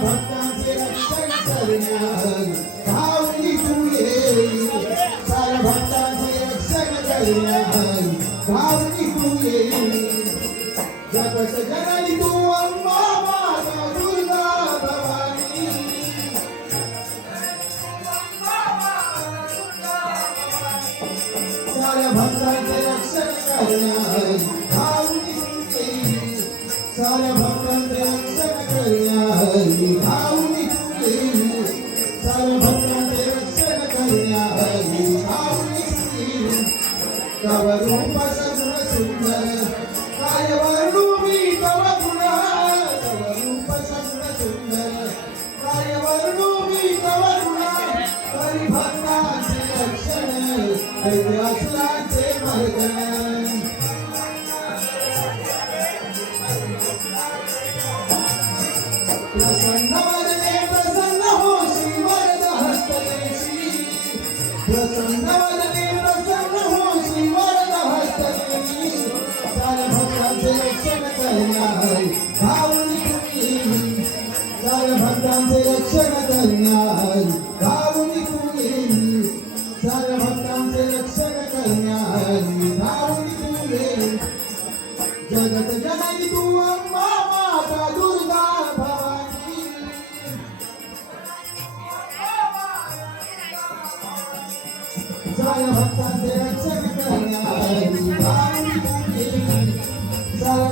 भक्तांचे रक्षण करण्यास धावली तू येई. साऱ्या भक्तांचे रक्षण करण्यास धावली तू येई. जगत जननी तू अंबा माता दुर्गा भवानी. साऱ्या भक्तांचे रक्षण करण्यास धावली तू येई. साऱ्या भक्तांचे रक्षण करण्यास धावली तू येई. साऱ्या भक्तांचे रक्षण करण्यास धावली तू येई. तव रूप सगुण सुंदर काय वर्णू मी तव गुण. तव रूप सगुण सुंदर काय वर्णू मी तव गुण. हरी भक्तांचे रक्षण ऐसे असुरांचे मर्दन. प्रसन्न वदने प्रसन्न होशी वरद हस्तदेशी. प्रसन्न वदने प्रसन्न होशी वरद हस्तदेशी. साऱ्या भक्तांचे रक्षण करण्यास धावली तू येई. साऱ्या भक्तांचे रक्षण करण्यास धावली तू येई. साऱ्या भक्तांचे रक्षण करण्यास धावली तू येई. जगत जननी तू अंबा माता दुर्गा भवानी. साऱ्या भक्तांचे रक्षण करण्यास धावली तू येई. साऱ्या